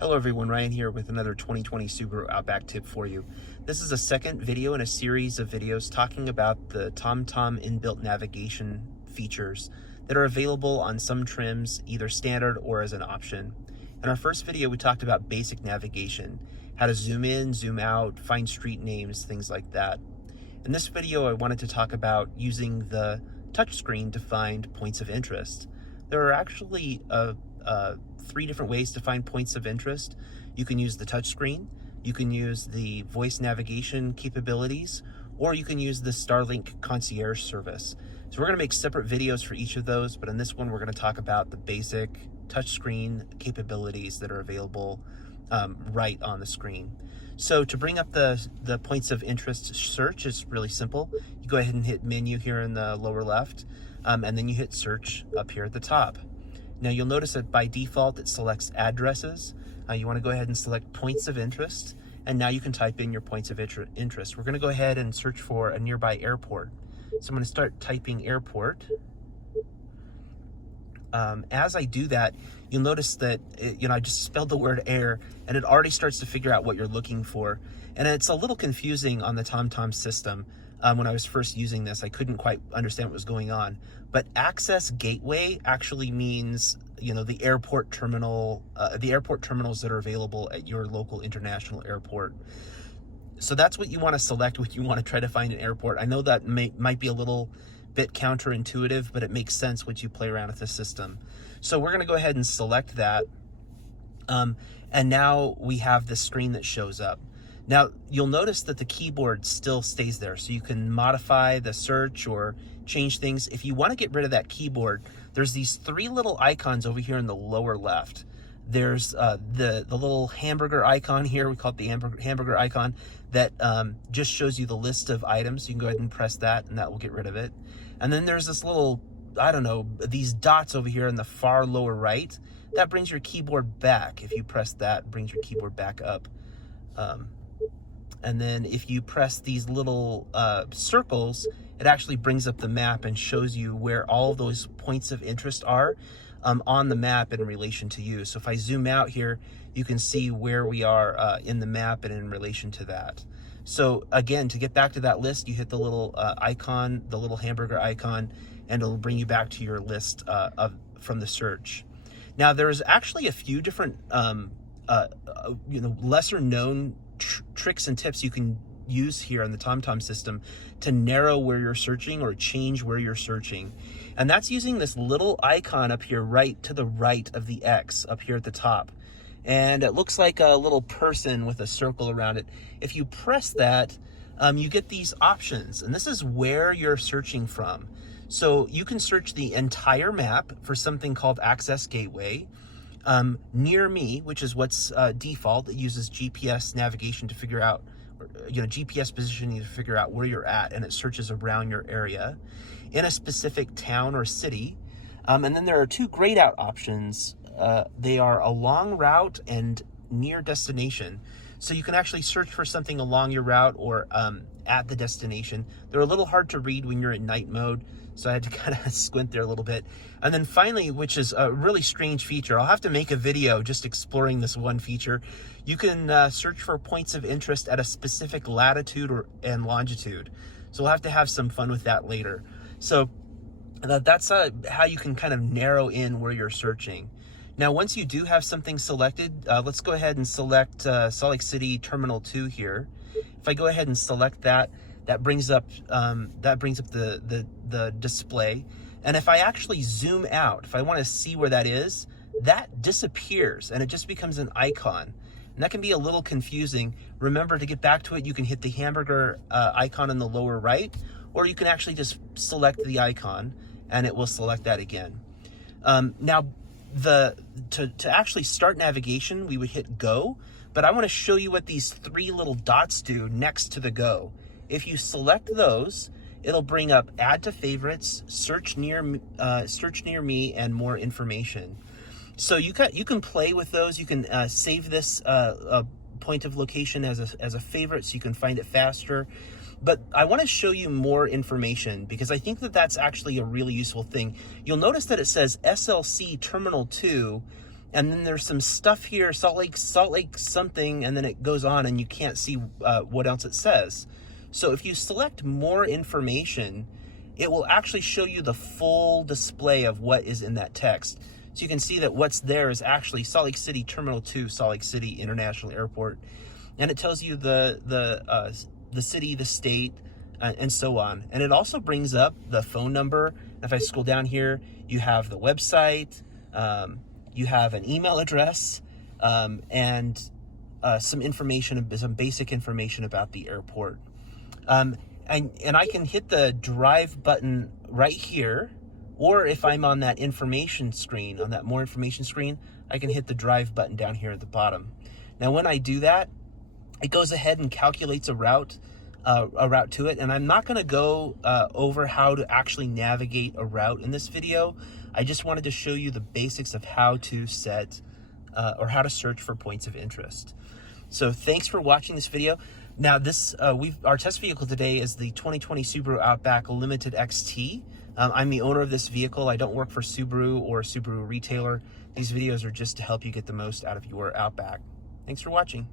Hello everyone, Ryan here with another 2020 Subaru Outback tip for you. This is a second video in a series of videos talking about the TomTom inbuilt navigation features that are available on some trims, either standard or as an option. In our first video, we talked about basic navigation, how to zoom in, zoom out, find street names, things like that. In this video, I wanted to talk about using the touchscreen to find points of interest. There are actually three different ways to find points of interest. You can use the touchscreen, you can use the voice navigation capabilities, or you can use the Starlink concierge service. So we're going to make separate videos for each of those, but in this one we're going to talk about the basic touchscreen capabilities that are available right on the screen. So to bring up the points of interest search is really simple. You go ahead and hit menu here in the lower left, and then you hit search up here at the top. Now you'll notice that by default it selects addresses. You want to go ahead and select points of interest, and now you can type in your points of interest. We're going to go ahead and search for a nearby airport. So I'm going to start typing airport. As I do that, you'll notice that I just spelled the word air, and it already starts to figure out what you're looking for. And it's a little confusing on the TomTom system. When I was first using this, I couldn't quite understand what was going on. But access gateway actually means, the airport terminal, the airport terminals that are available at your local international airport. So that's what you want to select when you want to try to find an airport. I know that might be a little bit counterintuitive, but it makes sense once you play around with the system. So we're going to go ahead and select that. And now we have the screen that shows up. Now, you'll notice that the keyboard still stays there, so you can modify the search or change things. If you want to get rid of that keyboard, there's these three little icons over here in the lower left. There's the little hamburger icon here, we call it the hamburger icon, that just shows you the list of items. You can go ahead and press that, and that will get rid of it. And then there's this little, these dots over here in the far lower right. That brings your keyboard back. If you press that, it brings your keyboard back up. And then if you press these little circles, it actually brings up the map and shows you where all of those points of interest are on the map in relation to you. So if I zoom out here, you can see where we are in the map and in relation to that. So again, to get back to that list, you hit the little icon, the little hamburger icon, and it'll bring you back to your list from the search. Now, there's actually a few different lesser known tricks and tips you can use here on the TomTom system to narrow where you're searching or change where you're searching. And that's using this little icon up here right to the right of the X up here at the top. And it looks like a little person with a circle around it. If you press that, you get these options, and this is where you're searching from. So you can search the entire map for something called Access Gateway. Near me, which is what's default, it uses GPS navigation to figure out, GPS positioning to figure out where you're at, and it searches around your area in a specific town or city. And then there are two grayed out options. They are along route and near destination. So you can actually search for something along your route or at the destination. They're a little hard to read when you're in night mode, so I had to kind of squint there a little bit. And then finally, which is a really strange feature, I'll have to make a video just exploring this one feature. You can search for points of interest at a specific latitude and longitude. So we'll have to have some fun with that later. So that's how you can kind of narrow in where you're searching. Now, once you do have something selected, let's go ahead and select Salt Lake City Terminal 2 here. If I go ahead and select that, that brings up the display. And if I actually zoom out, if I want to see where that is, that disappears and it just becomes an icon. And that can be a little confusing. Remember, to get back to it, you can hit the hamburger icon in the lower right, or you can actually just select the icon and it will select that again. Now, to actually start navigation, we would hit go, but I want to show you what these three little dots do next to the go. If you select those, it'll bring up add to favorites, search near me, and more information. So you can play with those. You can save this point of location as a favorite so you can find it faster. But I want to show you more information because I think that that's actually a really useful thing. You'll notice that it says SLC Terminal 2 And then there's some stuff here, Salt Lake something, and then it goes on and you can't see what else it says. So if you select more information, it will actually show you the full display of what is in that text. So you can see that what's there is actually Salt Lake City Terminal 2, Salt Lake City International Airport. And it tells you the city, the state, and so on. And it also brings up the phone number. If I scroll down here, you have the website, you have an email address, and some information, some basic information about the airport. And I can hit the drive button right here, or if I'm on that information screen, on that more information screen, I can hit the drive button down here at the bottom. Now, when I do that, it goes ahead and calculates a route to it. And I'm not going to go over how to actually navigate a route in this video. I just wanted to show you the basics of how to set or how to search for points of interest. So thanks for watching this video. Now our test vehicle today is the 2020 Subaru Outback Limited XT. I'm the owner of this vehicle. I don't work for Subaru or a Subaru retailer. These videos are just to help you get the most out of your Outback. Thanks for watching.